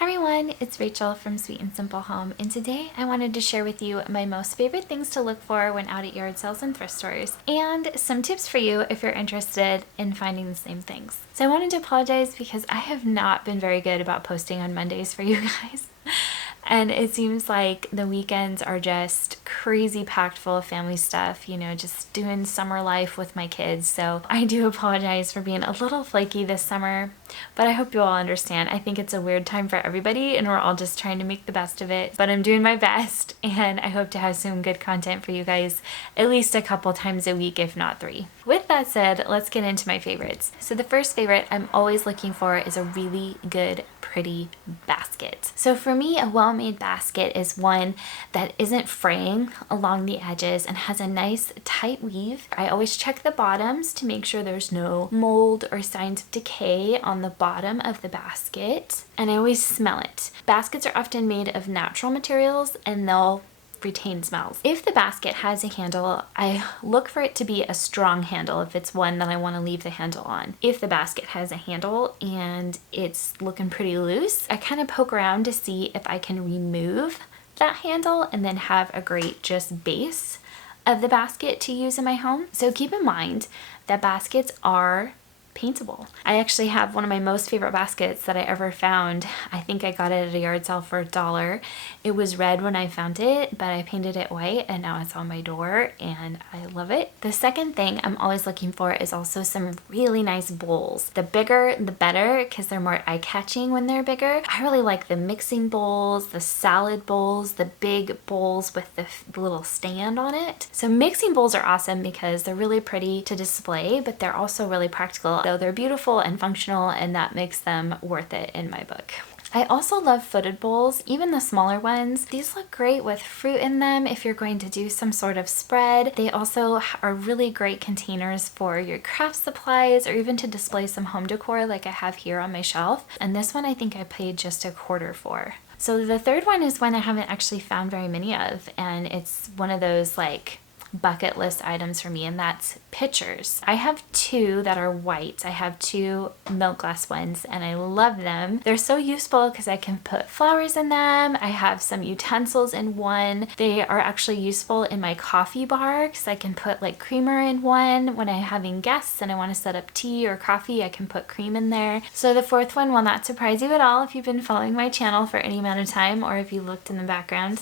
Hi everyone, it's Rachel from Sweet and Simple Home, and today I wanted to share with you my most favorite things to look for when out at yard sales and thrift stores, and some tips for you if you're interested in finding the same things. So I wanted to apologize because I have not been very good about posting on Mondays for you guys. And it seems like the weekends are just crazy packed full of family stuff, you know, just doing summer life with my kids. So I do apologize for being a little flaky this summer, but I hope you all understand. I think it's a weird time for everybody and we're all just trying to make the best of it, but I'm doing my best and I hope to have some good content for you guys at least a couple times a week, if not 3. With that said, let's get into my favorites. So the first favorite I'm always looking for is a really good, pretty basket. So for me, a well-made basket is one that isn't fraying along the edges and has a nice tight weave. I always check the bottoms to make sure there's no mold or signs of decay on the bottom of the basket, and I always smell it. Baskets are often made of natural materials and they'll retain smells. If the basket has a handle, I look for it to be a strong handle if it's one that I want to leave the handle on. If the basket has a handle and it's looking pretty loose, I kind of poke around to see if I can remove that handle and then have a great just base of the basket to use in my home. So keep in mind that baskets are paintable. I actually have one of my most favorite baskets that I ever found. I think I got it at a yard sale for $1. It was red when I found it, but I painted it white and now it's on my door and I love it. The second thing I'm always looking for is also some really nice bowls. The bigger the better because they're more eye-catching when they're bigger. I really like the mixing bowls, the salad bowls, the big bowls with the little stand on it. So mixing bowls are awesome because they're really pretty to display, but they're also really practical. So they're beautiful and functional, and that makes them worth it in my book. I also love footed bowls, even the smaller ones. These look great with fruit in them if you're going to do some sort of spread. They also are really great containers for your craft supplies or even to display some home decor like I have here on my shelf. And this one I think I paid just $1 for. So the third one is one I haven't actually found very many of, and it's one of those like bucket list items for me, and that's pitchers. I have 2 that are white. I have 2 milk glass ones and I love them. They're so useful because I can put flowers in them. I have some utensils in one. They are actually useful in my coffee bar because I can put like creamer in one. When I'm having guests and I want to set up tea or coffee, I can put cream in there. So the fourth one will not surprise you at all if you've been following my channel for any amount of time or if you looked in the background.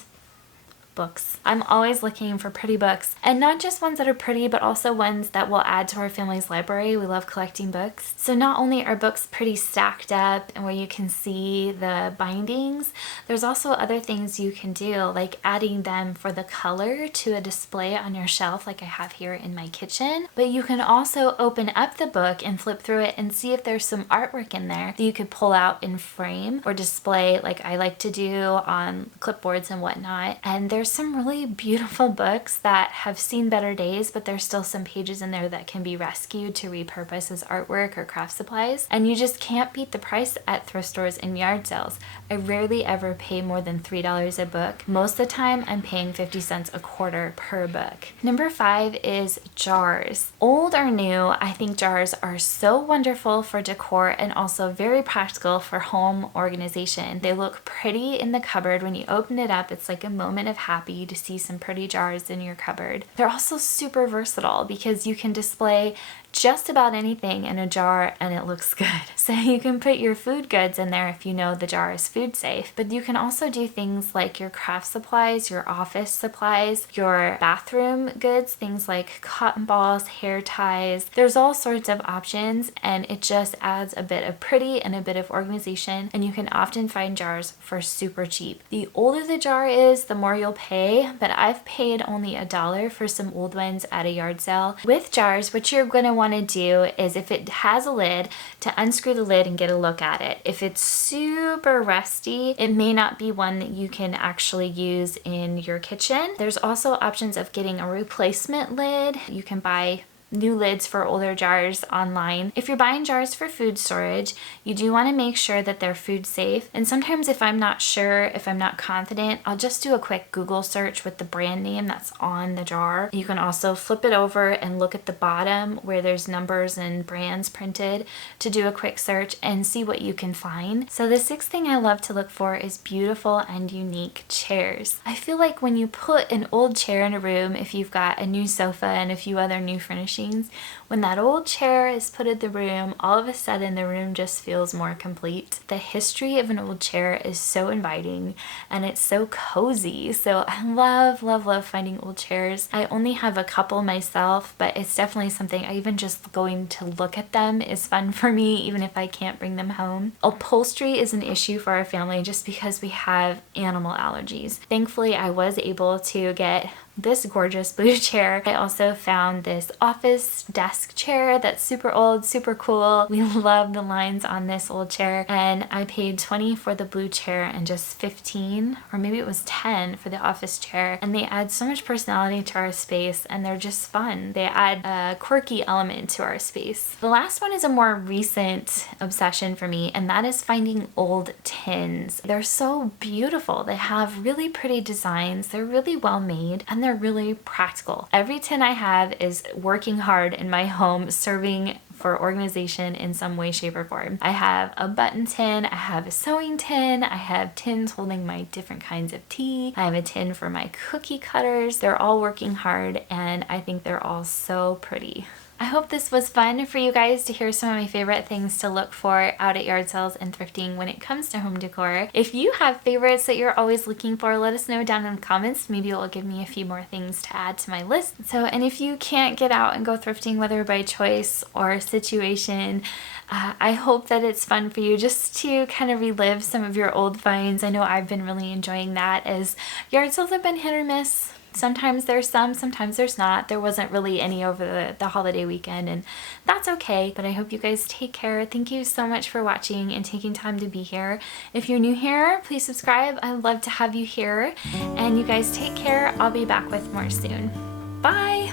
Books. I'm always looking for pretty books, and not just ones that are pretty, but also ones that will add to our family's library. We love collecting books. So not only are books pretty stacked up and where you can see the bindings, there's also other things you can do, like adding them for the color to a display on your shelf like I have here in my kitchen. But you can also open up the book and flip through it and see if there's some artwork in there that you could pull out and frame or display like I like to do on clipboards and whatnot. And there's some really beautiful books that have seen better days, but there's still some pages in there that can be rescued to repurpose as artwork or craft supplies. And you just can't beat the price at thrift stores and yard sales. I rarely ever pay more than $3 a book. Most of the time I'm paying 50 cents a quarter per book. Number 5 is jars. Old or new, I think jars are so wonderful for decor and also very practical for home organization. They look pretty in the cupboard. When you open it up, it's like a moment of happiness to see some pretty jars in your cupboard. They're also super versatile because you can display just about anything in a jar and it looks good. So you can put your food goods in there if you know the jar is food safe, but you can also do things like your craft supplies, your office supplies, your bathroom goods, things like cotton balls, hair ties. There's all sorts of options and it just adds a bit of pretty and a bit of organization, and you can often find jars for super cheap. The older the jar is, the more you'll pay, but I've paid only $1 for some old ones at a yard sale. With jars, what you're going to want to do is, if it has a lid, to unscrew the lid and get a look at it. If it's super rusty, it may not be one that you can actually use in your kitchen. There's also options of getting a replacement lid. You can buy new lids for older jars online. If you're buying jars for food storage, you do want to make sure that they're food safe. And sometimes if I'm not sure, if I'm not confident, I'll just do a quick Google search with the brand name that's on the jar. You can also flip it over and look at the bottom where there's numbers and brands printed to do a quick search and see what you can find. So the sixth thing I love to look for is beautiful and unique chairs. I feel like when you put an old chair in a room, if you've got a new sofa and a few other new furnishings, when that old chair is put in the room, all of a sudden the room just feels more complete. The history of an old chair is so inviting and it's so cozy. So I love, love, love finding old chairs. I only have a couple myself, but it's definitely something, even just going to look at them is fun for me, even if I can't bring them home. Upholstery is an issue for our family just because we have animal allergies. Thankfully, I was able to get this gorgeous blue chair. I also found this office desk chair that's super old, super cool. We love the lines on this old chair, and I paid $20 for the blue chair and just $15, or maybe it was $10 for the office chair, and they add so much personality to our space and they're just fun. They add a quirky element to our space. The last one is a more recent obsession for me, and that is finding old tins. They're so beautiful. They have really pretty designs, they're really well made, and they're really practical. Every tin I have is working hard in my home, serving for organization in some way, shape, or form. I have a button tin, I have a sewing tin, I have tins holding my different kinds of tea, I have a tin for my cookie cutters. They're all working hard and I think they're all so pretty. I hope this was fun for you guys to hear some of my favorite things to look for out at yard sales and thrifting when it comes to home decor. If you have favorites that you're always looking for, let us know down in the comments. Maybe it'll give me a few more things to add to my list. And if you can't get out and go thrifting, whether by choice or situation, I hope that it's fun for you just to kind of relive some of your old finds. I know I've been really enjoying that, as yard sales have been hit or miss. Sometimes there's some, sometimes there's not. There wasn't really any over the holiday weekend, and that's okay. But I hope you guys take care. Thank you so much for watching and taking time to be here. If you're new here, please subscribe. I'd love to have you here. And you guys take care. I'll be back with more soon. Bye!